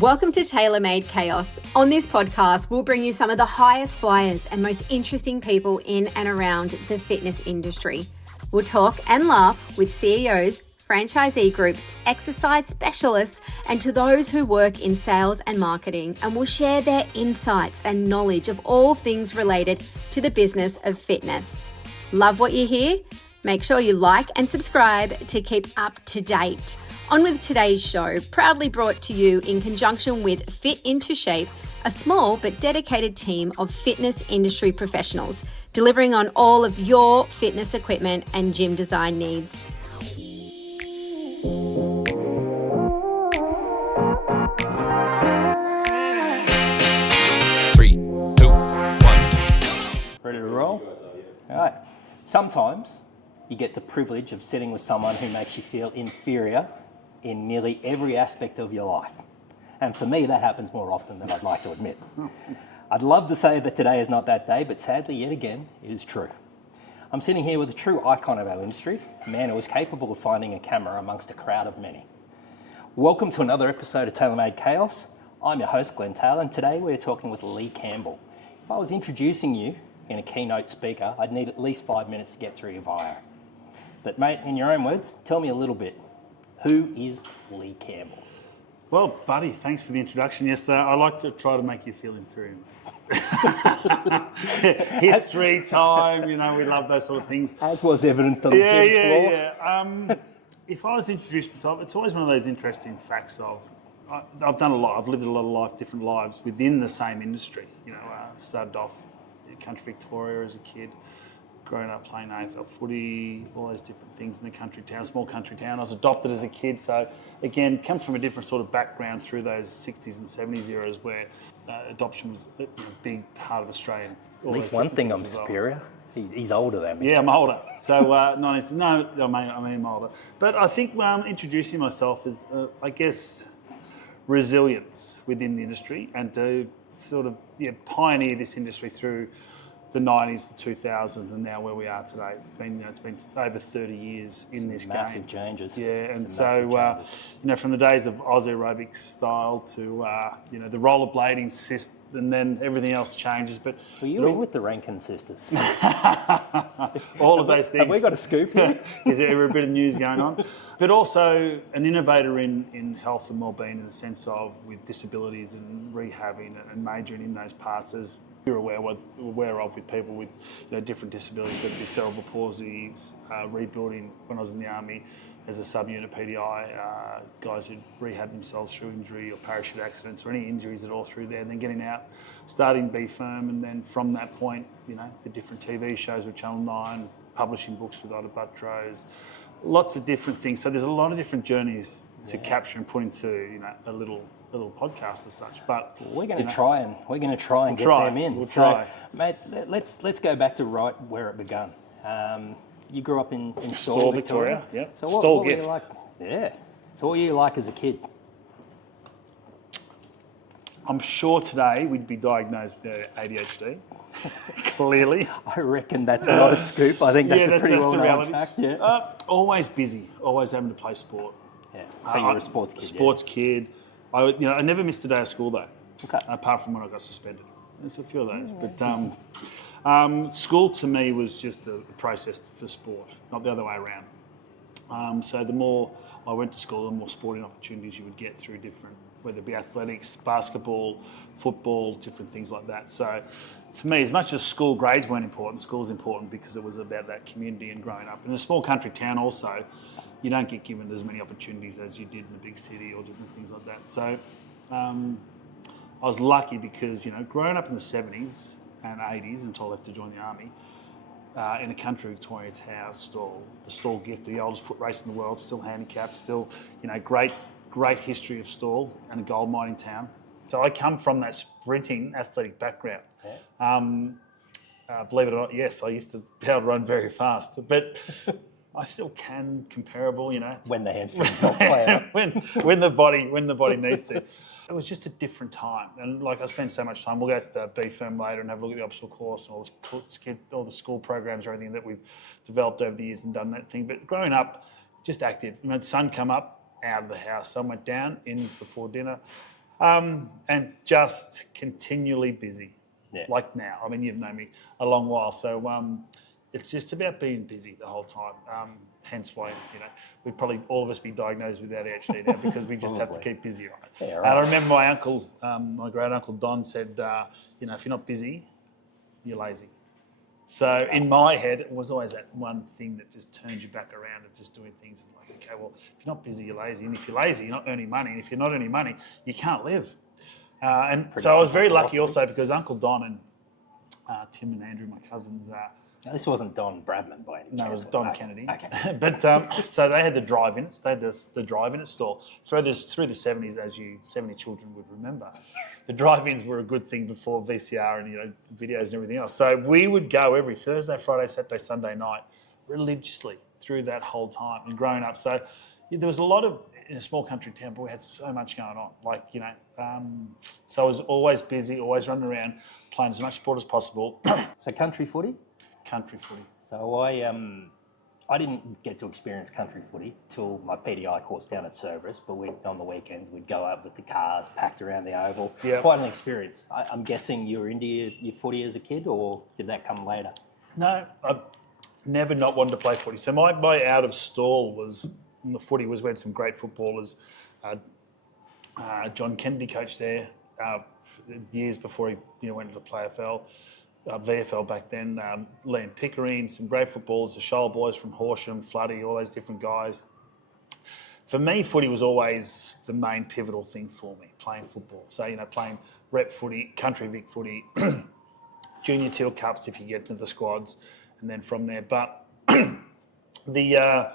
Welcome to Tailor Made Chaos. On this podcast, we'll bring you some of the highest flyers and most interesting people in and around the fitness industry. We'll talk and laugh with CEOs, franchisee groups, exercise specialists, and to those who work in sales and marketing, and will share their insights and knowledge of all things related to the business of fitness. Love what you hear? Make sure you like and subscribe to keep up to date. On with today's show, proudly brought to you in conjunction with Fit Into Shape, a small but dedicated team of fitness industry professionals, delivering on all of your fitness equipment and gym design needs. 3, 2, 1. Ready to roll? All right. Sometimes you get the privilege of sitting with someone who makes you feel inferior in nearly every aspect of your life. And for me, that happens more often than I'd like to admit. I'd love to say that today is not that day, but sadly, yet again, it is true. I'm sitting here with a true icon of our industry, a man who is capable of finding a camera amongst a crowd of many. Welcome to another episode of Tailor Made Chaos. I'm your host, Glenn Taylor, and today we're talking with Lee Campbell. If I was introducing you in a keynote speaker, I'd need at least 5 minutes to get through your bio. But mate, in your own words, tell me a little bit. Who is Lee Campbell? Well, buddy, thanks for the introduction. Yes, I like to try to make you feel inferior. History, time, we love those sort of things. As was evidenced on the gym floor. Yeah. If I was to introduce myself, it's always one of those interesting facts of, I've done a lot, I've lived a lot of life, different lives within the same industry. Started off in country Victoria as a kid, growing up playing AFL footy, all those different things in the country town, small country town. I was adopted as a kid, so again, come from a different sort of background through those 60s and 70s eras where adoption was a big part of Australia. At least one thing I'm superior. He's older than me. Yeah, I'm older. So, I'm older. But I think introducing myself is, I guess, resilience within the industry and to sort of pioneer this industry through the 90s, the 2000s, and now where we are today. It's been over 30 years in this game. Massive changes. Yeah, and so from the days of Aussie aerobics style to the rollerblading system, and then everything else changes. But well, you were with the Rankin sisters. All of those things. Have we got a scoop here? Is there a bit of news going on? But also an innovator in health and wellbeing in the sense of with disabilities and rehabbing and majoring in those parts as you're aware of with people with different disabilities, whether it be cerebral palsy, rebuilding when I was in the army as a sub-unit PDI, guys who rehab themselves through injury or parachute accidents or any injuries at all through there, and then getting out, starting B-Firm, and then from that point, the different TV shows with Channel 9, publishing books with Ida Buttrose, lots of different things. So there's a lot of different journeys to capture and put into a little podcast as such. But we're going to try and get them in. We'll try. Mate, let's go back to right where it began. You grew up in Stawell, Victoria. Yeah. So what were you like? Yeah. So what were you like as a kid? I'm sure today we'd be diagnosed with ADHD. Clearly. I reckon that's not a scoop. I think that's a pretty well-known fact. Yeah. Always busy. Always having to play sport. Yeah. So you were a sports kid. Sports kid. I never missed a day of school though. Okay. Apart from when I got suspended. There's a few of those, but school to me was just a process for sport, not the other way around. So the more I went to school, the more sporting opportunities you would get through different, whether it be athletics, basketball, football, different things like that. So to me, as much as school grades weren't important, school's important because it was about that community and growing up. In a small country town also, you don't get given as many opportunities as you did in a big city or different things like that. So I was lucky because, growing up in the 70s and 80s until I left to join the army, in a country Victoria town, Stawell, the Stawell gift, the oldest foot race in the world, still handicapped, still, great history of Stawell and a gold mining town. So I come from that sprinting athletic background. Yeah. Believe it or not, yes, I used to be able to run very fast, but I still can comparable, When the hamstrings not playing. when the body needs to. It was just a different time, and I spent so much time. We'll go to the B-Firm later and have a look at the obstacle course and all the school programs, everything that we've developed over the years and done that thing. But growing up, just active. The sun come up, out of the house. Sun went down, in before dinner. And just continually busy, like now. I mean, you've known me a long while, so it's just about being busy the whole time. Hence why, we'd probably all of us be diagnosed with ADHD now because we just have to keep busy, right? Yeah, right. And I remember my uncle, my great uncle Don said, if you're not busy, you're lazy. So in my head, it was always that one thing that just turns you back around and just doing things. I'm like, okay, well, if you're not busy, you're lazy. And if you're lazy, you're not earning money. And if you're not earning money, you can't live. And so I was very lucky also because Uncle Don and Tim and Andrew, my cousins, Now, this wasn't Don Bradman by any chance. no, it was Don Kennedy. Okay. But so they had the drive-in. They had the drive-in store through the 70s, as 70 children would remember. The drive-ins were a good thing before VCR and videos and everything else. So we would go every Thursday, Friday, Saturday, Sunday night religiously through that whole time and growing up. So there was a lot of in a small country town, but we had so much going on. So I was always busy, always running around, playing as much sport as possible. So country footy? Country footy. So I didn't get to experience country footy till my PDI course down at Cerberus, but on the weekends we'd go up with the cars packed around the oval. Yep. Quite an experience. I'm guessing you were into your footy as a kid, or did that come later? No, I've never not wanted to play footy. So my out of stall was, the footy was we had some great footballers. John Kennedy coached there years before he went into PlayFL. VFL back then, Liam Pickering, some great footballers, the Shoal boys from Horsham, Floody, all those different guys. For me, footy was always the main pivotal thing for me, playing football. So, playing rep footy, country Vic footy, junior teal cups if you get to the squads, and then from there. But the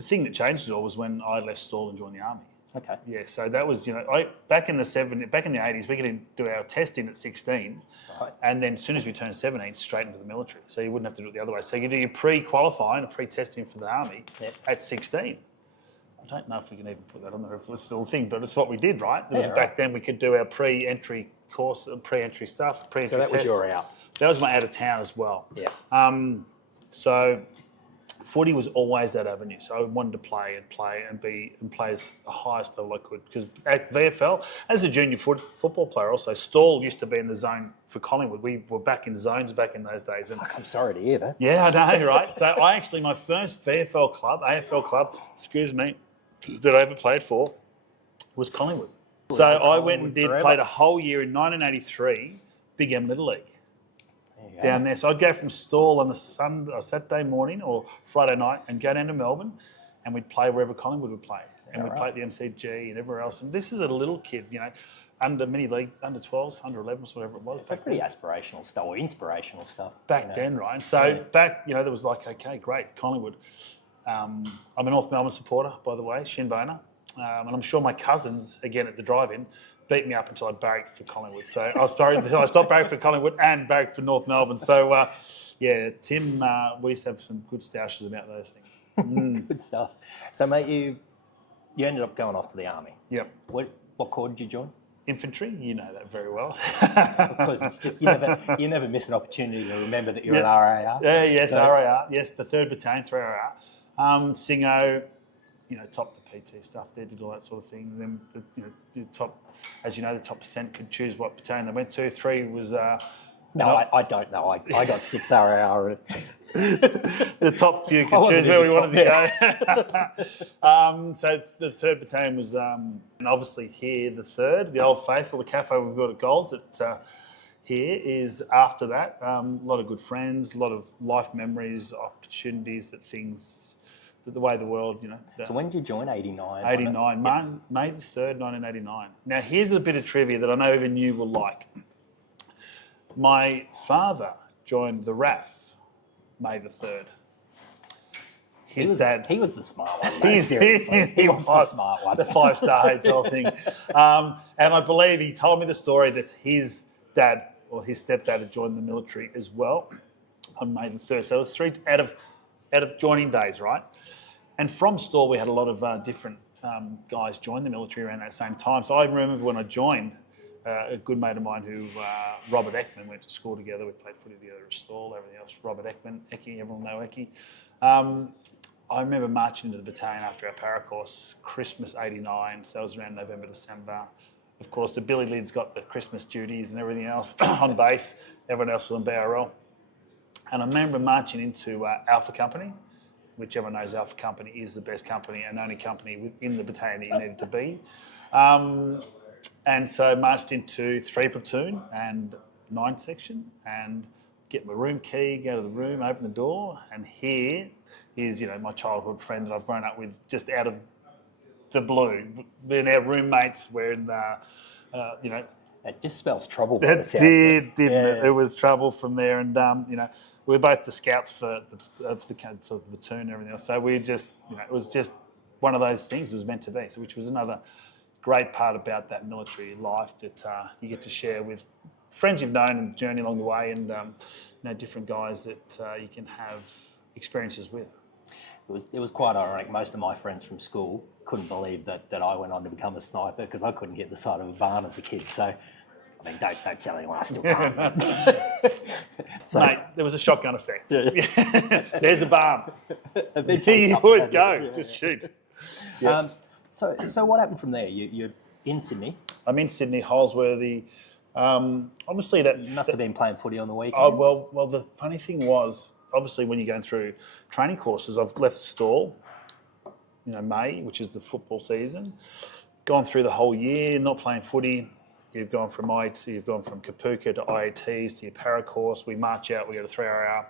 thing that changed it all was when I left Stall and joined the Army. Okay. Yeah, so that was, back in the 80s, we could do our testing at 16, right, and then as soon as we turned 17, straight into the military. So you wouldn't have to do it the other way. So you do your pre-qualifying, or pre-testing for the Army at 16. I don't know if we can even put that on the little thing, but it's what we did, right? Back then we could do our pre-entry course, pre-entry stuff, pre-entry So that tests. was your out. That was my out of town as well. Yeah. So footy was always that avenue. So I wanted to play and play as the highest level I could. Because at VFL, as a junior football player also, Stall used to be in the zone for Collingwood. We were back in zones back in those days. And I'm sorry to hear that. yeah, I know, right? So my first VFL club, AFL club, that I ever played for was Collingwood. So I went and played a whole year in 1983, Big M Little League. Down there. So I'd go from Stall on a Saturday morning or Friday night and go down to Melbourne, and we'd play wherever Collingwood would play. And we'd play at the MCG and everywhere else. And this is a little kid, under mini league, under 12s, under 11s, whatever it was. It's pretty aspirational stuff or inspirational stuff. Back then, right? And so back, there was like, okay, great, Collingwood. I'm a North Melbourne supporter, by the way, shinboner. And I'm sure my cousins, again at the drive-in, beat me up until I barracked for Collingwood. So I stopped barracking for Collingwood and barracked for North Melbourne. So, Tim, we used to have some good stoushes about those things. Good stuff. So, mate, you ended up going off to the Army. Yep. What corps did you join? Infantry, you know that very well. Because it's just, you never miss an opportunity to remember that you're an RAR. Yeah, yes, so, RAR. Yes, the 3rd Battalion, 3RAR. Singo, top the PT stuff there, did all that sort of thing. And then, the top, as you know, the top percent could choose what battalion they went to. 3 was... I don't know. I got 6 RAR. The top few could choose where we wanted to go. So the 3rd Battalion was, and obviously here, the 3rd, the Old Faithful, the cafe we've got at Gold, that here is after that. A lot of good friends, a lot of life memories, opportunities, the way the world, So when did you join? 89? 89, May the 3rd, 1989. Now, here's a bit of trivia that I know even you will like. My father joined the RAF May the 3rd. His dad... He was the smart one, seriously. He was the smart one. The 5-star hotel thing. And I believe he told me the story that his dad, or his stepdad, had joined the military as well on May the 3rd. So it was 3 out of joining days, right? And from Stall, we had a lot of different guys join the military around that same time. So I remember when I joined, a good mate of mine who, Robert Ekman, went to school together. We played footy together at Stall, everything else. Robert Ekman, Eki, everyone know Eki. I remember marching into the battalion after our para course, Christmas '89. So it was around November, December. of course, the Billy Lid's got the Christmas duties and everything else on base. Everyone else was on BRL. And I remember marching into Alpha Company, which everyone knows Alpha Company is the best company and only company within the battalion that you needed to be. And so marched into 3 platoon and 9 section and get my room key, go to the room, open the door, and here is, my childhood friend that I've grown up with just out of the blue. Then our roommates were in, It just spells trouble. It did, didn't it? It was trouble from there, and we were both the scouts for the platoon and everything else. So we just, it was just one of those things. It was meant to be. So, which was another great part about that military life that you get to share with friends you've known and journey along the way, and different guys that you can have experiences with. It was quite ironic. Most of my friends from school couldn't believe that I went on to become a sniper because I couldn't get the side of a barn as a kid. So, I mean, don't tell anyone, I still can't. So, mate, there was a shotgun effect. There's a barn. You always go, just shoot. Yeah. So what happened from there? You're in Sydney. I'm in Sydney, Holsworthy. Obviously, that you must have been playing footy on the weekends. Oh well. The funny thing was, obviously, when you're going through training courses, I've left the stall. May, which is the football season, gone through the whole year, not playing footy. You've gone from you've gone from Kapuka to IATs to your para course. We march out. We go to 3-hour hour.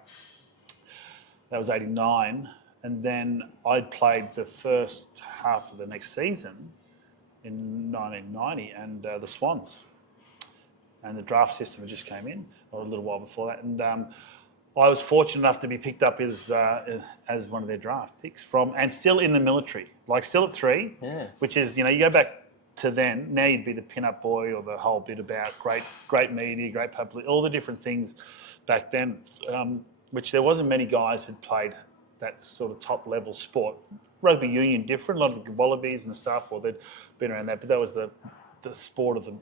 That was 89. And then I'd played the first half of the next season in 1990 and the Swans. And the draft system just came in, or a little while before that. And I was fortunate enough to be picked up as one of their draft picks and still in the military, like still at 3, which is, you go back to then, now you'd be the pin-up boy or the whole bit about great media, great public, all the different things back then, which there wasn't many guys who'd played that sort of top level sport. Rugby union different, a lot of the Wallabies and stuff, or they'd been around that, but that was the sport of the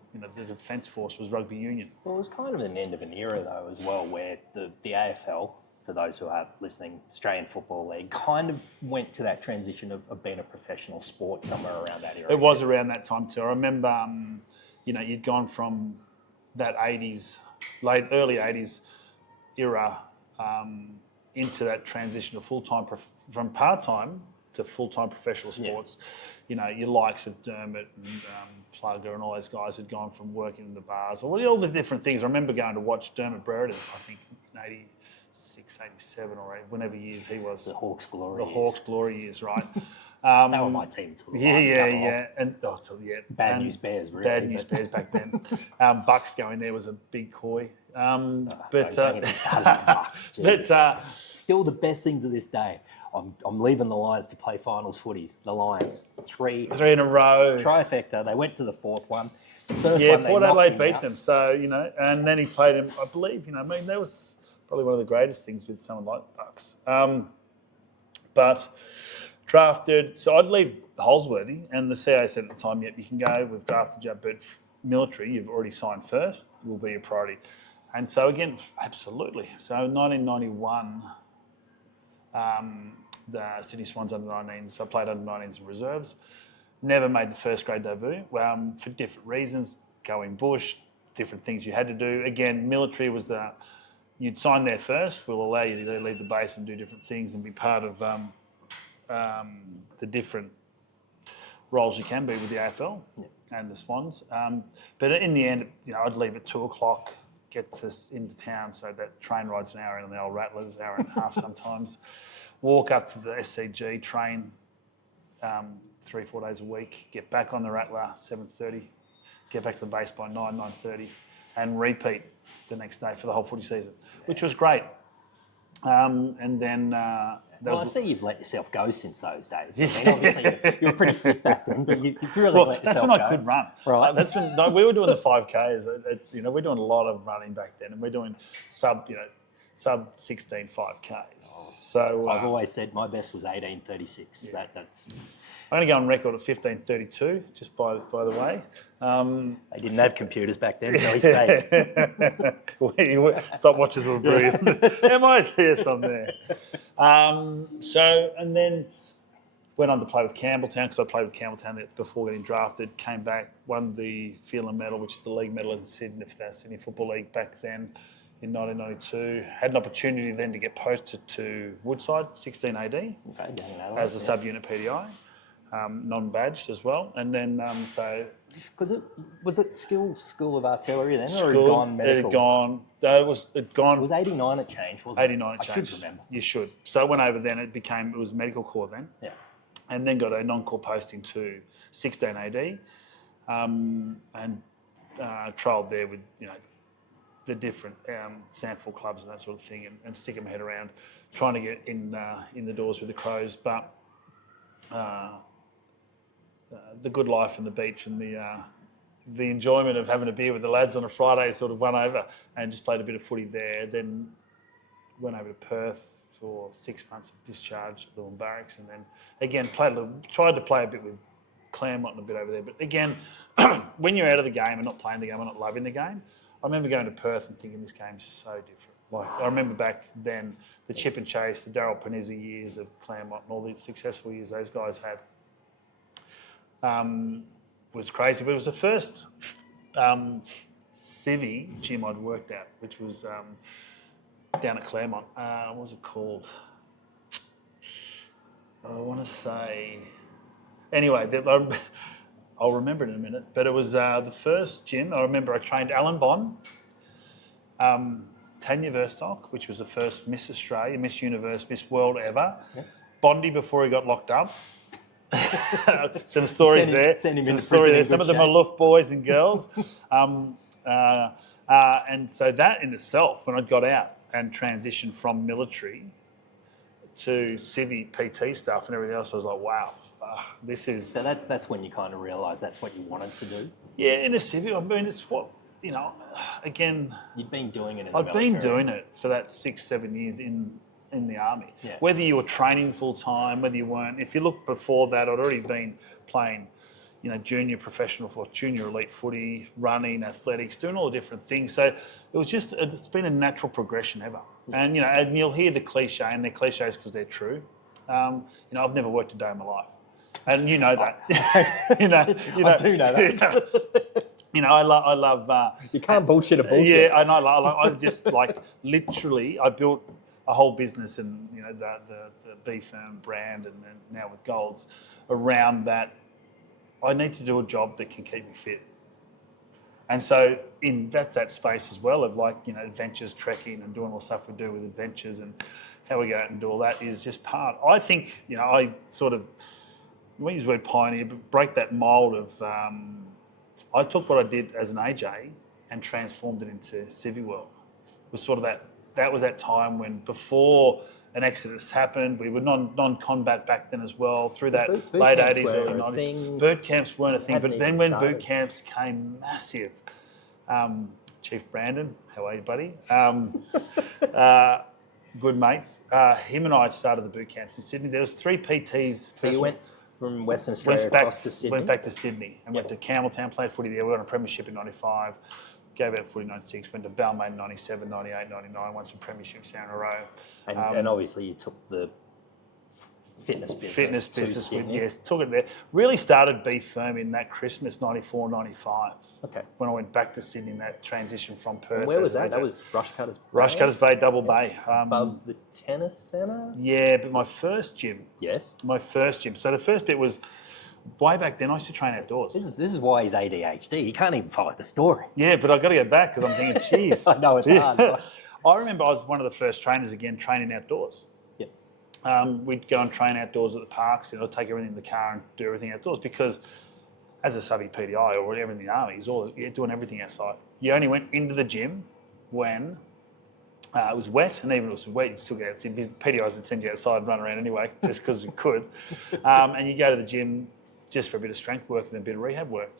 defence force was rugby union. Well, it was kind of an end of an era though as well, where the AFL, for those who are listening, Australian Football League, kind of went to that transition of being a professional sport somewhere around that era. It was around that time too. I remember, you'd gone from that early 80s era into that transition of full-time, from part-time to full-time professional sports. Your likes of Dermot and Plugger and all those guys had gone from working in the bars, or all the different things. I remember going to watch Dermot Brereton, I think in 86, 87 or 8, whenever years he was. The Hawks' glory years. The Hawks' glory years, right. They were my team too. Bad News Bears, really. Bad News Bears back then. Bucks going there was a big coy. Don't get me started on Bucks. Still the best thing to this day. I'm leaving the Lions to play finals footies. The Lions, three in a row. Trifecta. They went to the 4th one. The first one, Port Adelaide beat them. So, and then he played him, I believe, that was probably one of the greatest things with someone like Bucks. But drafted, so I'd leave Holsworthy, and the CA said at the time, yep, you can go, we've drafted you, but military, you've already signed first, will be your priority. And so again, absolutely. So 1991, the Sydney Swans under 19s, I played under 19s and reserves. Never made the first grade debut for different reasons, going bush, different things you had to do. Again, military was you'd sign there first, we'll allow you to leave the base and do different things and be part of the different roles you can be with the AFL and the Swans. But in the end, I'd leave at 2 o'clock, get into town, so that train ride's an hour, and the old Rattlers, hour and a half sometimes. Walk up to the SCG, train 3-4 days a week, get back on the Rattler 7:30, get back to the base by 9:30, and repeat the next day for the whole footy season, which was great. And then I see you've let yourself go since those days. I mean, obviously you were pretty fit back then, but you've really let yourself go. That's when I could run. Right. That's when we were doing the 5Ks. We're doing a lot of running back then, and we're doing sub 16 5Ks. So I've always said my best was 18:36. Yeah. That's. I'm going to go on record at 15:32. Just by the way. They didn't have computers back then, so he's safe. Stopwatches were brilliant. Am I? Yes, I'm there. And then went on to play with Campbelltown because I played with Campbelltown before getting drafted. Came back, won the Phelan Medal, which is the league medal in Sydney, Sydney Football League back then in 1992. Had an opportunity then to get posted to Woodside, 16 AD, as a sub-unit PDI, non-badged as well. And then Because was it School of Artillery then, or had it gone medical? It had gone. It was 89 it changed, wasn't it? 89 it changed. I should remember. You should. So it went over then. It was medical corps then. Yeah. And then got a non-corps posting to 16 AD, and trialled there with the different SANFL clubs and that sort of thing, and stick my head around, trying to get in the doors with the Crows, but the good life and the beach and the enjoyment of having a beer with the lads on a Friday sort of won over, and just played a bit of footy there. Then went over to Perth for 6 months of discharge at Lewin Barracks, and then again tried to play a bit with Claremont and a bit over there. But again, when you're out of the game and not playing the game and not loving the game, I remember going to Perth and thinking this game's so different. Like, I remember back then the chip and chase, the Darryl Panizzi years of Claremont and all the successful years those guys had. Was crazy, but it was the first civvy gym I'd worked at, which was down at Claremont. What was it called? I want to say... Anyway, I'll remember it in a minute, but it was the first gym. I remember I trained Alan Bond, Tanya Verstock, which was the first Miss Australia, Miss Universe, Miss World ever. Yeah. Bondy before he got locked up. Some stories there. Some story there. Some of them are Luff boys and girls. And so that in itself, when I got out and transitioned from military to civvy PT stuff and everything else, I was like, wow, this is... So that's when you kind of realised that's what you wanted to do? Yeah, in a civvy, I mean, it's what, again... You'd been doing it in the military. I'd been doing it for that 6-7 years in the army. Yeah. Whether you were training full time, whether you weren't. If you look before that, I'd already been playing, junior professional for junior elite footy, running, athletics, doing all the different things. So it's been a natural progression ever. And and you'll hear the cliche, and they're cliches because they're true. I've never worked a day in my life, and you know that. I do know that. I love. You can't bullshit a bullshit. Yeah, and I just literally, I built a whole business and the B Firm brand and now with Golds around that. I need to do a job that can keep me fit, and so that's that space as well of adventures, trekking, and doing all the stuff we do with adventures and how we go out and do all that is just part. I think I sort of, we use the word pioneer, but break that mould of. I took what I did as an AJ and transformed it into Civvy World. It was sort of that was that time when before an exodus happened, we were non-combat back then as well, through that late 80s, early 90s. Boot camps weren't a thing, but then when boot camps came massive, Chief Brandon, how are you, buddy? Good mates. Him and I started the boot camps in Sydney. There was 3 PTs. So you went from Western Australia across to Sydney? Went back to Sydney and went to Campbelltown, played footy there. We won a premiership in 95. Gave out footy 96, went to Balmain 97, 98, 99, won some premierships down in a row. And obviously you took the fitness business. Yes, took it there. Really started B Firm in that Christmas 94, 95. Okay. When I went back to Sydney in that transition from Perth. And where was that? That was Rushcutters Bay? Rushcutters Bay, Double Bay. Above the tennis centre? Yeah, but my first gym. Yes. So the first bit was... Way back then, I used to train outdoors. This is why he's ADHD. He can't even follow the story. Yeah, but I've got to go back because I'm thinking, geez. I know, it's hard. Right? I remember I was one of the first trainers again training outdoors. Yeah. We'd go and train outdoors at the parks, and I'd take everything in the car and do everything outdoors because as a subby PDI or whatever in the army, you're doing everything outside. You only went into the gym when it was wet, and even if it was wet, you'd still go outside. The PDIs would send you outside and run around anyway just because you could. And you go to the gym just for a bit of strength work and a bit of rehab work.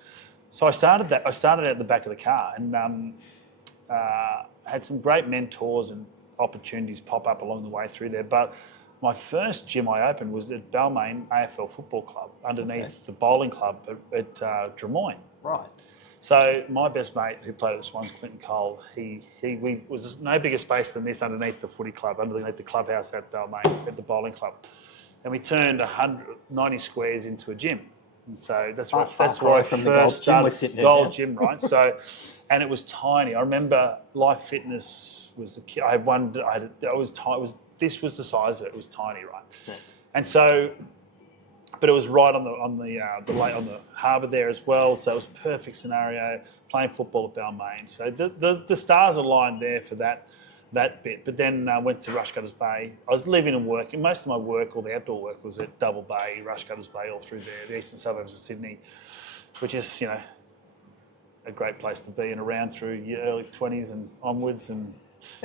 So I started that. I started at the back of the car and had some great mentors and opportunities pop up along the way through there. But my first gym I opened was at Balmain AFL Football Club underneath the bowling club at Drummoyne. Right. So my best mate who played at the Swans, Clinton Cole, we was no bigger space than this underneath the footy club, underneath the clubhouse at Balmain, at the bowling club. and we turned 190 squares into a gym. And so that's where I from the first started. Gold gym, right? So, and it was tiny. I remember Life Fitness was the key. I had one. This was the size of it. It was tiny, right? Yeah. And so, but it was right on the harbour there as well. So it was a perfect scenario. Playing football at Balmain. So the stars aligned there for that bit. But then I went to Rushcutters Bay. I was living and working. Most of my work, all the outdoor work, was at Double Bay, Rushcutters Bay, all through there, the eastern suburbs of Sydney, which is, you know, a great place to be and around through your early 20s and onwards and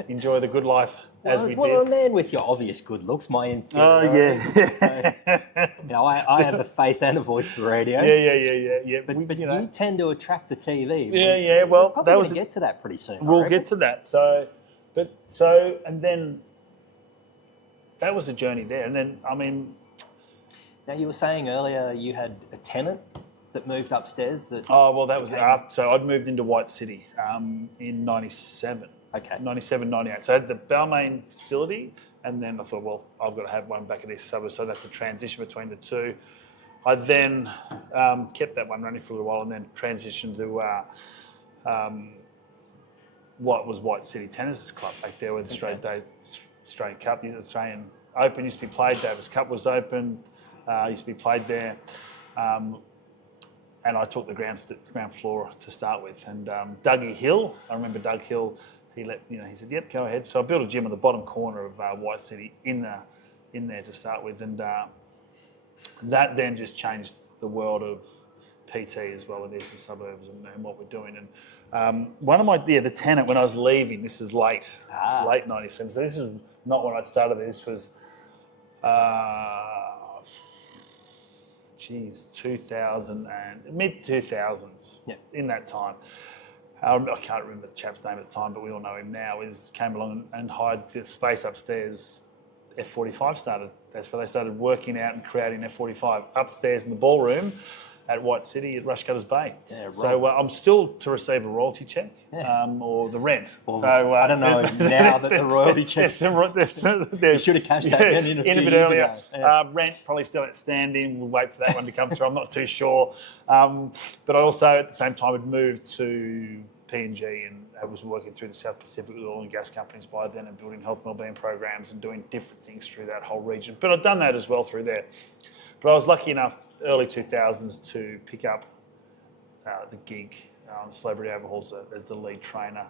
enjoy the good life as we did. Well, a man with your obvious good looks, my inferior. Oh, yeah. You know, I have a face and a voice for radio. Yeah. But you know, you tend to attract the TV. Yeah. Well, we're probably going to get to that pretty soon. We'll get to that. And then that was the journey there. And then, I mean... Now, you were saying earlier you had a tenant that moved upstairs. That was after. So I'd moved into White City in 97. Okay. 97, 98. So I had the Balmain facility, and then I thought, well, I've got to have one back in these suburbs, so I'd have to transition between the two. I then kept that one running for a little while and then transitioned to what was White City Tennis Club back there with the Australian Cup, Australian Open used to be played. Davis Cup was open, used to be played there. And I took the ground floor to start with. And Dougie Hill, I remember Doug Hill, he said, yep, go ahead. So I built a gym in the bottom corner of White City in there to start with. And that then just changed the world of PT as well in the eastern suburbs and what we're doing. And the tenant, when I was leaving, this is late 97. So this is not when I started. This was, 2000 and mid-2000s, in that time. I can't remember the chap's name at the time, but we all know him now, came along and hired the space upstairs. F45 started. That's where they started working out and creating F45 upstairs in the ballroom at White City at Rushcutters Bay. Yeah, right. So I'm still to receive a royalty check or the rent. Well, so I don't know now that the royalty checks... You should have cashed that in a bit earlier. Rent probably still outstanding. We'll wait for that one to come through. I'm not too sure. But I also, at the same time, had moved to PNG and I was working through the South Pacific with oil and gas companies by then and building health and wellbeing programs and doing different things through that whole region. But I'd done that as well through there. But I was lucky enough, early 2000s, to pick up the gig on Celebrity Overhauls as the lead trainer,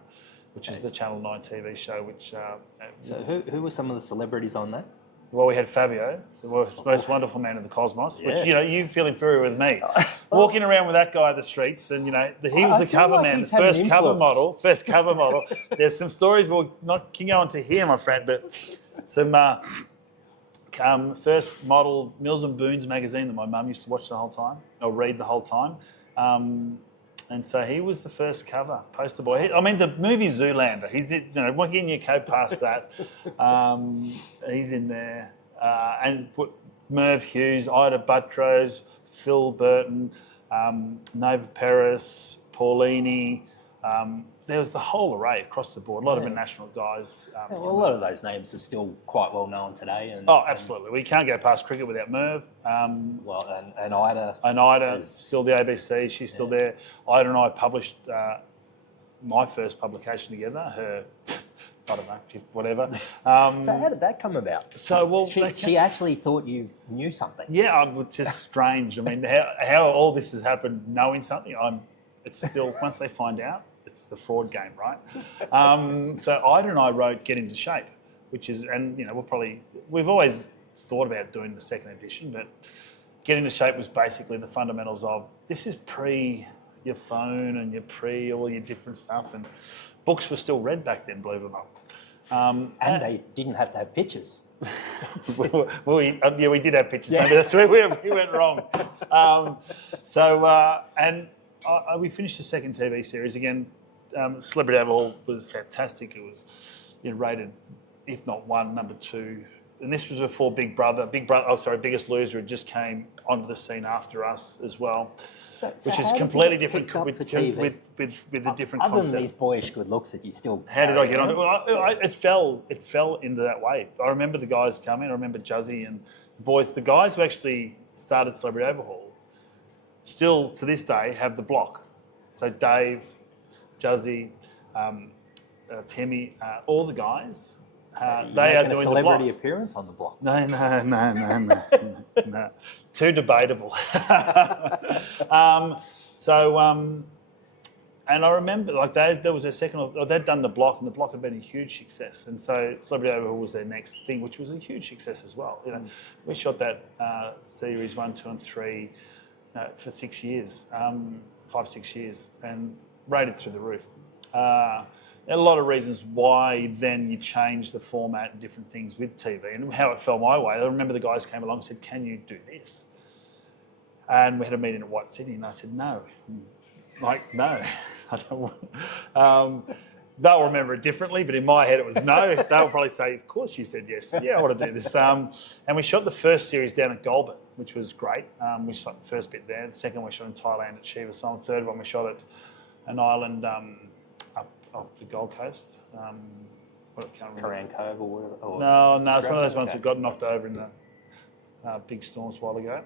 which is the Channel 9 TV show. So who were some of the celebrities on that? Well, we had Fabio, the most wonderful man in the cosmos, which, you feel inferior with me. Walking around with that guy in the streets, and, he was the cover man, the first cover model. There's some stories we'll not can go into here, my friend, but some first model, Mills and Boons magazine that my mum used to watch the whole time, or read the whole time. And so he was the first cover poster boy. The movie Zoolander. He's getting your coat past that. He's in there, and put Merv Hughes, Ida Buttrose, Phil Burton, Nova Peris, Paulini. There was the whole array across the board. A lot of international guys. A lot of those names are still quite well known today. Absolutely. We can't go past cricket without Merv. And Ida. And Ida, still the ABC. She's still there. Ida and I published my first publication together. Her, I don't know, whatever. So how did that come about? She actually thought you knew something. Yeah, it was just strange. How all this has happened, knowing something, it's still, once they find out, it's the fraud game, right? So Ida and I wrote Get Into Shape, which is, and we've always thought about doing the second edition, but Get Into Shape was basically the fundamentals of, this is pre your phone and your pre all your different stuff, and books were still read back then, believe it or not. And they didn't have to have pictures. We did have pictures. Yeah. Maybe that's where we went wrong. We finished the second TV series again. Celebrity Overhaul was fantastic. It was rated, if not one, number 2 and this was before Biggest Loser had just came onto the scene after us as well, which is completely different with a different Other concept. than these boyish good looks that you still... How did I get on? Well, it fell into that way. I remember the guys coming. I remember Juzzy and the boys. The guys who actually started Celebrity Overhaul still to this day have the block. So Dave, Juzzy, Timmy, all the guys. They are doing a celebrity the block. appearance on the block. No. Too debatable. And I remember, like, there was their second, they'd done the block, and the block had been a huge success. And so Celebrity Overhaul was their next thing, which was a huge success as well. You know, we shot that series 1, 2, and 3 for 6 years, 5, 6 years, and rated through the roof. A lot of reasons why then you change the format and different things with TV and how it fell my way. I remember the guys came along and said, "Can you do this?" And we had a meeting at White City, and I said, "No." Like, no, I don't want. They'll remember it differently, but in my head it was no. They'll probably say, "Of course you said yes. Yeah, I want to do this." And we shot the first series down at Goulburn, which was great. We shot the first bit there. The second we shot in Thailand at Shiva Song. The third one we shot at an island up off the Gold Coast. I can't remember. Korean Cove or whatever. Or No, it's one of those ones that got knocked over in the big storms a while ago.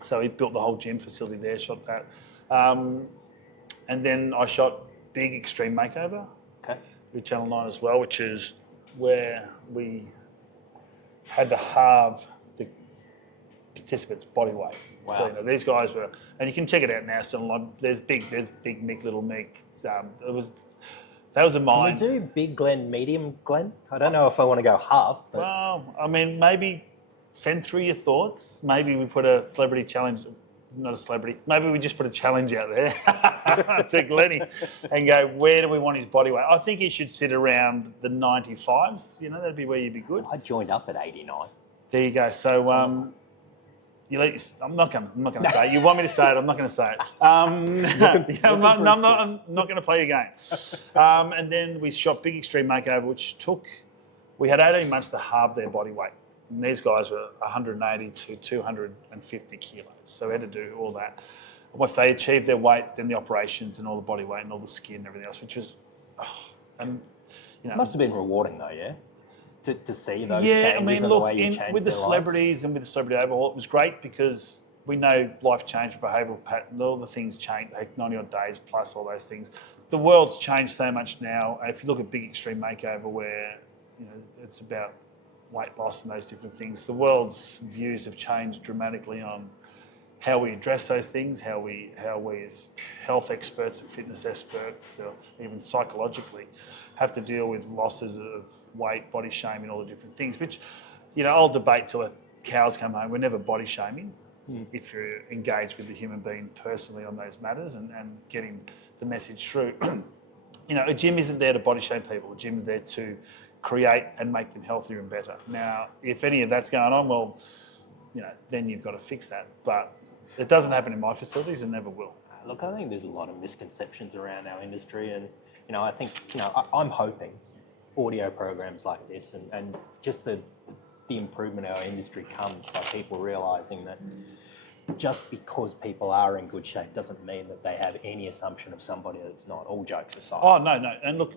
So he built the whole gym facility there, shot that. And then I shot Big Extreme Makeover with Channel 9 as well, which is where we had to halve the participants' body weight. Wow. So these guys were, and you can check it out now. So there's Big Mick, Little Mick. That was a mine. Can we do Big Glenn, Medium Glenn? I don't know if I want to go half. But... Well, I mean, maybe send through your thoughts. Maybe we put a celebrity challenge. Not a celebrity. Maybe we just put a challenge out there to Glenny and go, where do we want his body weight? I think he should sit around the 95s. You know, that'd be where you'd be good. I joined up at 89. There you go. So I'm not going to say it. You want me to say it? I'm not going to say it. I'm not going to play your game. And then we shot Big Extreme Makeover, which we had 18 months to halve their body weight. And these guys were 180 to 250 kilos. So we had to do all that. If they achieved their weight, then the operations and all the body weight and all the skin and everything else, which was, It must have been rewarding though, yeah? To see those changes and the way you changed with the their celebrities and with the Celebrity Overhaul, it was great because we know life changed, behavioural pattern, all the things changed, like 90 odd days plus all those things. The world's changed so much now. If you look at Big Extreme Makeover where, it's about weight loss and those different things, the world's views have changed dramatically on how we address those things, how we as health experts and fitness experts, or even psychologically, have to deal with losses of weight, body shaming, all the different things, which, I'll debate till the cows come home. We're never body shaming if you're engaged with the human being personally on those matters and getting the message through. A gym isn't there to body shame people. A gym's there to create and make them healthier and better. Now, if any of that's going on, well, then you've got to fix that. But it doesn't happen in my facilities and never will. Look, I think there's a lot of misconceptions around our industry, and I think I'm hoping audio programs like this and just the improvement of our industry comes by people realising that just because people are in good shape doesn't mean that they have any assumption of somebody that's not. All jokes aside. Oh no. And look,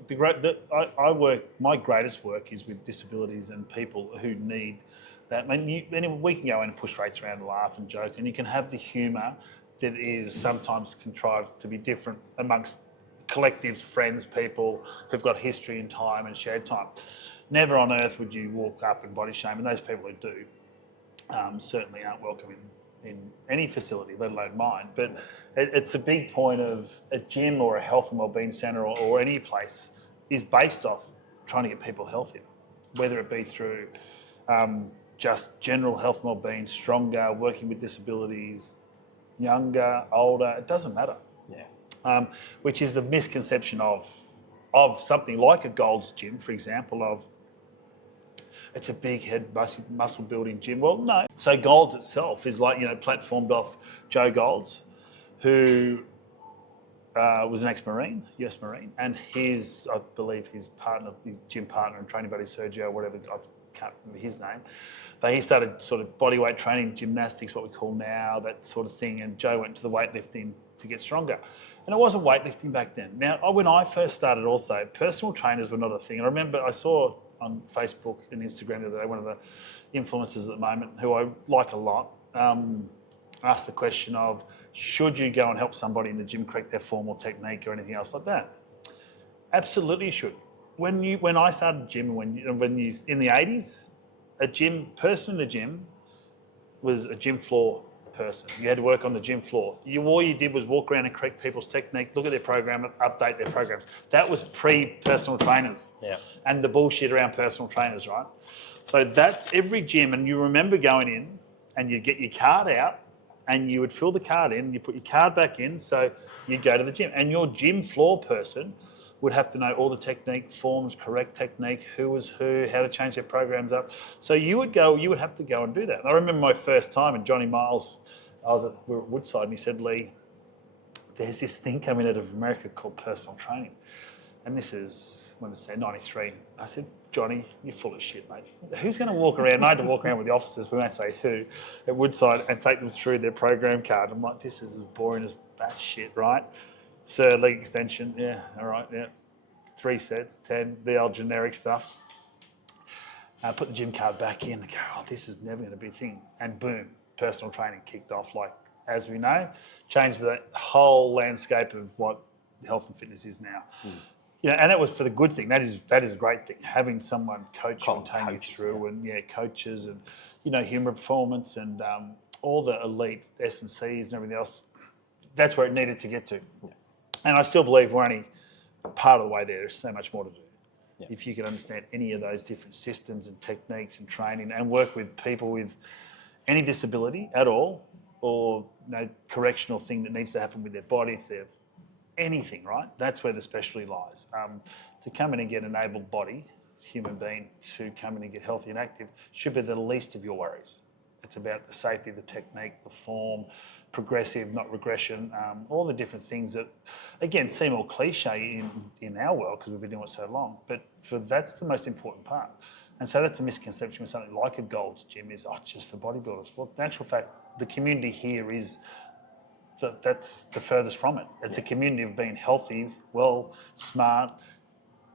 my greatest work is with disabilities and people who need that. I mean, we can go in and push rates around and laugh and joke, and you can have the humour that is sometimes contrived to be different amongst collectives, friends, people who've got history and time and shared time. Never on earth would you walk up and body shame, and those people who do certainly aren't welcome in any facility, let alone mine. But it's a big point of a gym or a health and wellbeing centre or any place is based off trying to get people healthier, whether it be through just general health and wellbeing, stronger, working with disabilities, younger, older, it doesn't matter. Yeah. Which is the misconception of something like a Gold's Gym, for example, of it's a big head muscle building gym. Well, no. So Gold's itself is like, platformed off Joe Gold's, who was an ex-Marine, US Marine, and I believe his partner, his gym partner and training buddy, Sergio, whatever, I can't remember his name, but he started sort of bodyweight training, gymnastics, what we call now, that sort of thing, and Joe went to the weightlifting to get stronger. And it wasn't weightlifting back then. Now, when I first started also, personal trainers were not a thing. I remember I saw on Facebook and Instagram the other day, one of the influencers at the moment, who I like a lot, asked the question of, should you go and help somebody in the gym correct their form or technique or anything else like that? Absolutely you should. When I started gym, when you in the 80s, person in the gym was a gym floor person. You had to work on the gym floor. All you did was walk around and correct people's technique, look at their program, update their programs. That was pre-personal trainers. Yeah. And the bullshit around personal trainers, right? So that's every gym, and you remember going in and you'd get your card out and you would fill the card in and you put your card back in, so you'd go to the gym. And your gym floor person would have to know all the technique, forms, correct technique, who was who, how to change their programs up. So you would have to go and do that. And I remember my first time, and Johnny Miles, we were at Woodside, and he said, Lee, there's this thing coming out of America called personal training. And this is, when I say 93, I said, Johnny, you're full of shit, mate. Who's going to walk around? And I had to walk around with the officers, we won't say who, at Woodside and take them through their program card. I'm like, this is as boring as that shit, right? Sir, leg extension, yeah, all right, yeah. 3 sets, 10, the old generic stuff. Put the gym card back in and go, oh, this is never going to be a thing. And boom, personal training kicked off, like, as we know, changed the whole landscape of what health and fitness is now. Yeah, and that was for the good thing. That is a great thing. Having someone coach you and take you through, and coaches, and human performance, and all the elite S&Cs and everything else. That's where it needed to get to. Yeah. And I still believe we're only part of the way there. There's so much more to do. Yeah. If you can understand any of those different systems and techniques and training, and work with people with any disability at all, or correctional thing that needs to happen with their body, if they're anything, right? That's where the specialty lies. To come in and get an able-bodied human being to come in and get healthy and active should be the least of your worries. It's about the safety, the technique, the form, progressive, not regression, all the different things that, again, seem all cliche in our world because we've been doing it so long, but that's the most important part. And so that's a misconception with something like a Gold's Gym is, it's just for bodybuilders. Well, in actual fact, the community here is that's the furthest from it. It's a community of being healthy, well, smart,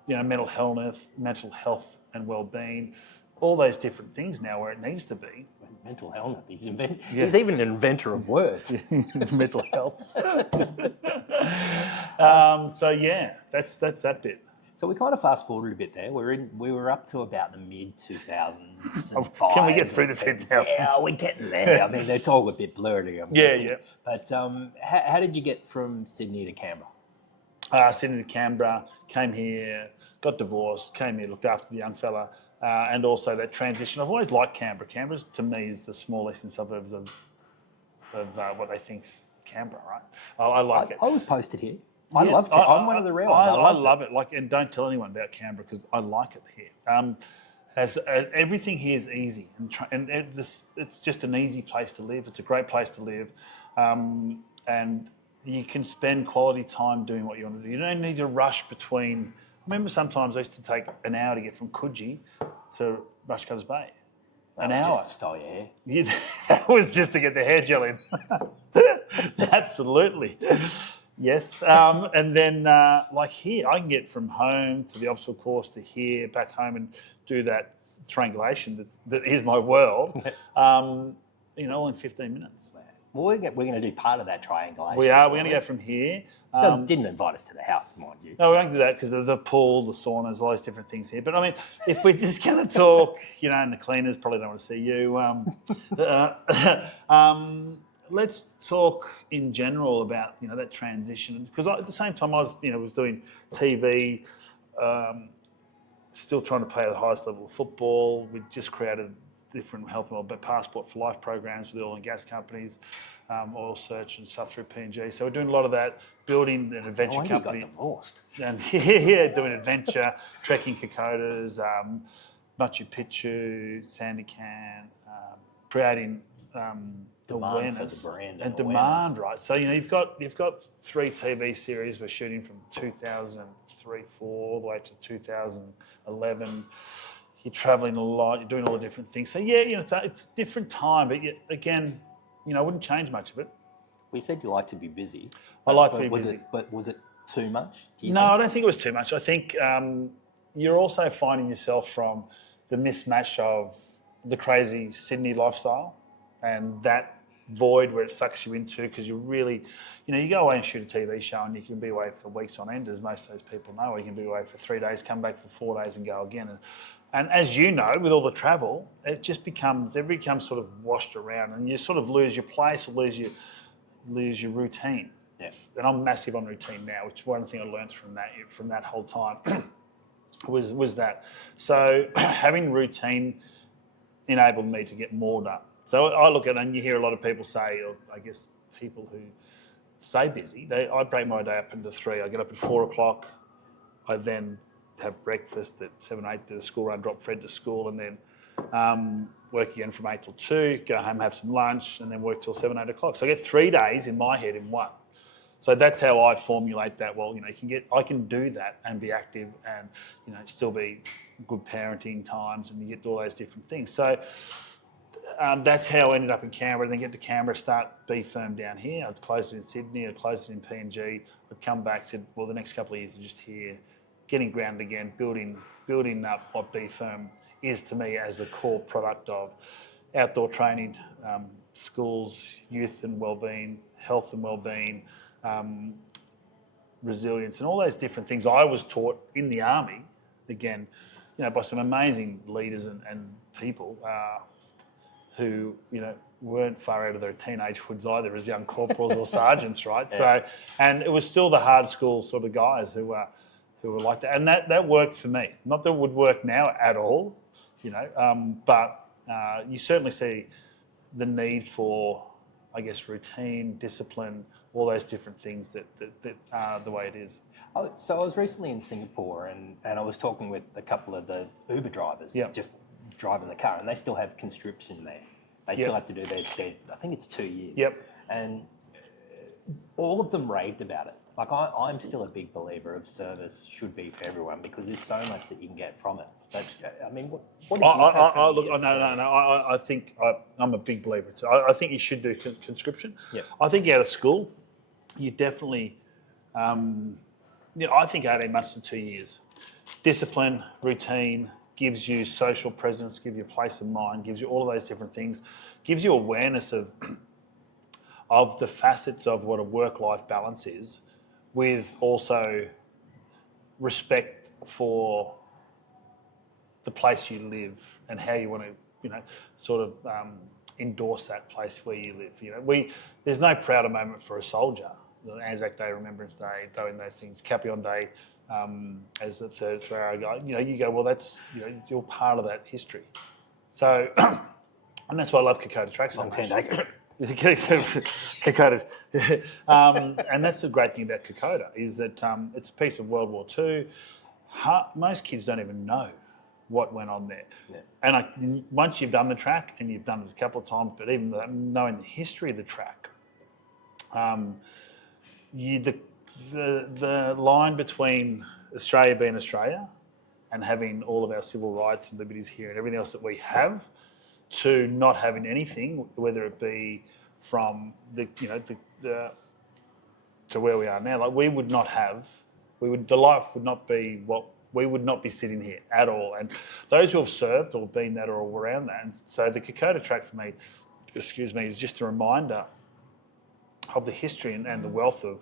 mental health and well-being, all those different things now where it needs to be. Mental health. He's even an inventor of words. Mental health. That's that bit. So we kind of fast forwarded a bit there. We were up to about the mid 2000s. Can we get through the 2000s? Yeah, we're getting there. I mean, it's all a bit blurry. Yeah. But how did you get from Sydney to Canberra? Sydney to Canberra, came here, got divorced, came here, looked after the young fella, and also that transition. I've always liked Canberra. Canberra, to me, is the smallest in suburbs of what they think's Canberra, right? I like it. I was posted here. I love it. I'm one of the rare ones. I love it. And don't tell anyone about Canberra because I like it here. Everything here is easy, and it's just an easy place to live. It's a great place to live, and you can spend quality time doing what you want to do. You don't need to rush between. I remember sometimes I used to take an hour to get from Coogee to Rushcutters Bay. An hour. Just to style your hair. Yeah, that was just to get the hair gel in. Absolutely. Yes. And then, like here, I can get from home to the obstacle course to here, back home, and do that triangulation that is my world, all in 15 minutes. Well, we're going to do part of that triangulation. We are. We're going to go from here. They didn't invite us to the house, mind you. No, we won't do that because of the pool, the saunas, all those different things here. But I mean, if we're just going to talk, and the cleaners probably don't want to see you. Let's talk in general about that transition, because at the same time I was was doing TV, still trying to play at the highest level of football. We just created different health and wellbeing passport for life programs with oil and gas companies, oil search and stuff through PNG. So we're doing a lot of that, building an adventure company. You got divorced. And doing adventure, trekking Kokodas, Machu Picchu, Sandakan, creating awareness for the brand and demand, right? So you've got 3 TV series we're shooting from 2003, 4 all the way to 2011. you're travelling a lot, you're doing all the different things. So yeah, it's a different time, but again, I wouldn't change much of it. Well, you said you like to be busy. I like to be busy. But was it too much? No, I don't think it was too much. I think you're also finding yourself from the mismatch of the crazy Sydney lifestyle and that void where it sucks you into, because you really, you go away and shoot a TV show and you can be away for weeks on end, as most of those people know, or you can be away for 3 days, come back for 4 days and go again. And as you know, with all the travel, it just becomes sort of washed around, and you sort of lose your place or lose your routine. Yeah. And I'm massive on routine now, which is one thing I learned from that whole time was that. So having routine enabled me to get more done. So I look at it, and you hear a lot of people say, or I guess people who stay busy, I break my day up into 3. I get up at 4 o'clock. I then have breakfast at 7, 8, do the school run, drop Fred to school, and then work again from 8 till 2, go home, have some lunch, and then work till 7, 8 o'clock. So I get 3 days in my head in one. So that's how I formulate that. Well, I can do that and be active and, still be good parenting times, and you get all those different things. So that's how I ended up in Canberra. Then get to Canberra, start B Firm down here. I'd closed it in Sydney, I'd closed it in PNG. I'd come back, said, well, the next couple of years are just here, getting grounded again, building up what B Firm is to me as a core product of outdoor training, schools, youth and wellbeing, health and wellbeing, resilience, and all those different things I was taught in the army, again, by some amazing leaders and people who, weren't far out of their teenage hoods either as young corporals or sergeants, right? Yeah. So, and it was still the hard school sort of guys who were like that, and that worked for me. Not that it would work now at all, but you certainly see the need for, I guess, routine, discipline, all those different things that are the way it is. So I was recently in Singapore and I was talking with a couple of the Uber drivers, just driving the car, and they still have conscription there. They still have to do their, I think it's 2 years. Yep. And all of them raved about it. Like I'm still a big believer of service should be for everyone, because there's so much that you can get from it. But I mean, what did you take from look, I think I'm a big believer too. I think you should do conscription. Yeah. I think out of school, you definitely, I think 18 months to 2 years. Discipline, routine, gives you social presence, gives you a place of mind, gives you all of those different things, gives you awareness of the facets of what a work-life balance is, with also respect for the place you live and how you want to, sort of endorse that place where you live. There's no prouder moment for a soldier than Anzac Day, Remembrance Day, doing those things, Capion Day, as the 3rd 3-hour guy. You go, well, that's, you're part of that history. So, and that's why I love Kokoda Track so much. Kokoda. And that's the great thing about Kokoda, is that it's a piece of World War II. Most kids don't even know what went on there. Yeah. And once you've done the track, and you've done it a couple of times, but even knowing the history of the track, the line between Australia being Australia and having all of our civil rights and liberties here and everything else that we have, to not having anything, whether it be from to where we are now, like the life would not be what we would not be sitting here at all. And those who have served or been that or around that, and so the Kokoda Track for me, is just a reminder of the history and the wealth of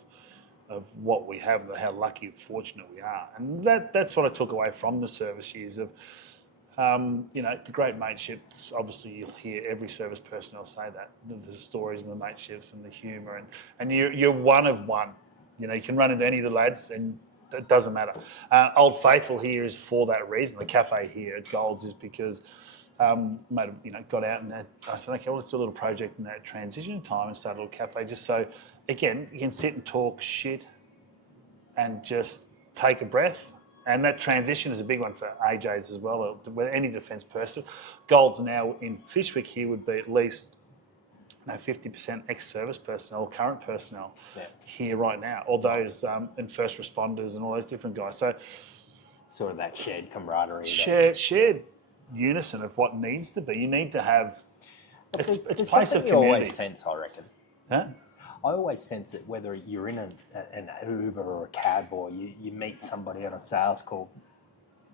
what we have, and how lucky and fortunate we are. And that's what I took away from the service years of, the great mateships. Obviously, you'll hear every service personnel say that, the stories and the mateships and the humour, and you're one of one. You can run into any of the lads and it doesn't matter. Old Faithful here is for that reason. The cafe here at Gold's is because got out and I said, okay, well, let's do a little project in that transition time and start a little cafe, just so, again, you can sit and talk shit and just take a breath. And that transition is a big one for AJs as well, with any defence person. Gold's now in Fishwick here would be at least 50% ex-service personnel, current personnel here right now, or those and first responders and all those different guys. So, sort of that shared camaraderie. Shared unison of what needs to be. You need to have it's There's place of something you community. always sense, I reckon. Huh? I always sense it, whether you're in an Uber or a cab or you meet somebody on a sales call,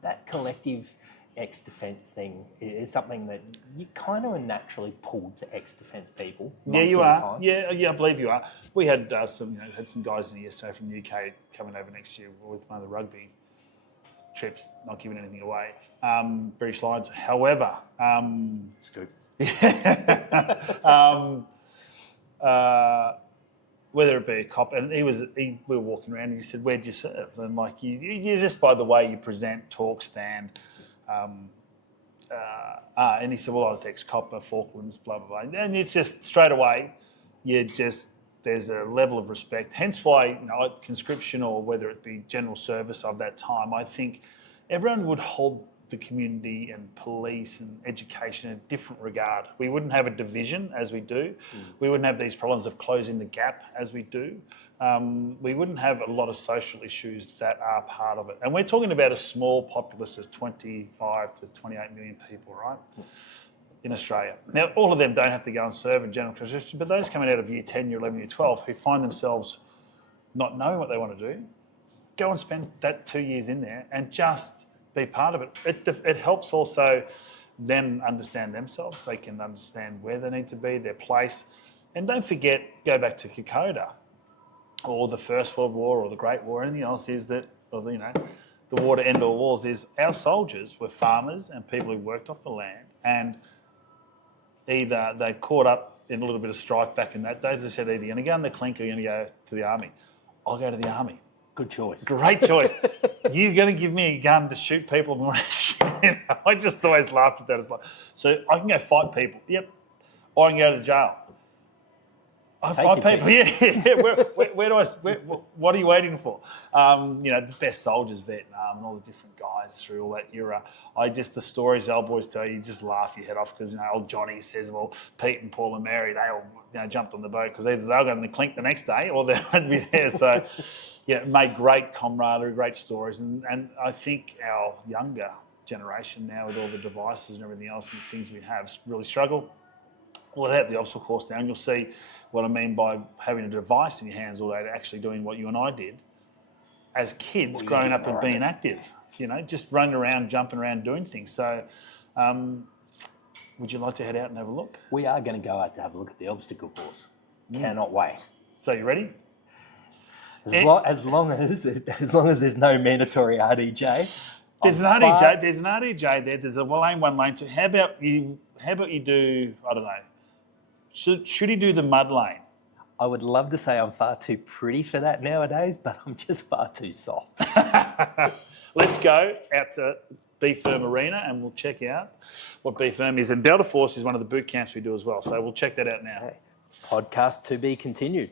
that collective ex-defence thing is something that you kind of are naturally pulled to ex-defence people. Yeah, you are. Yeah, I believe you are. We had some guys in here yesterday from the UK coming over next year with one of the rugby trips, not giving anything away. British Lions. However, Scoop. Whether it be a cop, and we were walking around and he said, "Where'd you serve?" And like you just by the way you present, talk, stand. And he said, "Well, I was ex-copper, Falklands, blah blah blah." And it's just straight away, there's a level of respect. Hence why conscription or whether it be general service of that time, I think everyone would hold the community and police and education in a different regard. We wouldn't have a division as we do. We wouldn't have these problems of closing the gap as we do. We wouldn't have a lot of social issues that are part of it. And we're talking about a small populace of 25 to 28 million people, right? In Australia. Now, all of them don't have to go and serve in general conscription, but those coming out of year 10, year 11, year 12 who find themselves not knowing what they want to do, go and spend that 2 years in there and just be part of it. It helps also them understand themselves. They can understand where they need to be, their place. And don't forget, go back to Kokoda or the First World War or the Great War, anything else is that, the war to end all wars is our soldiers were farmers and people who worked off the land, and either they caught up in a little bit of strife back in that days. They said, either you're going to go in the clink or you're going to go to the army. I'll go to the army. Good choice. Great choice. You're going to give me a gun to shoot people? I just always laughed at that. It's like, so I can go fight people. Yep. Or I can go to jail. I fight people. Yeah. What are you waiting for? The best soldiers, Vietnam, and all the different guys through all that era. The stories the old boys tell you just laugh your head off because old Johnny says, well, Pete and Paul and Mary, they all jumped on the boat because either they'll go in the clink the next day or they're going to be there. So it made great camaraderie, great stories, and I think our younger generation now with all the devices and everything else and the things we have really struggle. Well, without the obstacle course down, you'll see what I mean by having a device in your hands all day to actually doing what you and I did as kids, growing up and being active, just running around, jumping around, doing things. So would you like to head out and have a look? We are going to go out to have a look at the obstacle course. Cannot wait. So you ready? As long as there's no mandatory RDJ. There's an RDJ there. There's a lane 1, lane 2. How about you do, I don't know, should he do the mud lane? I would love to say I'm far too pretty for that nowadays, but I'm just far too soft. Let's go out to B Firm Arena and we'll check out what B Firm is. And Delta Force is one of the boot camps we do as well. So we'll check that out now. Podcast to be continued.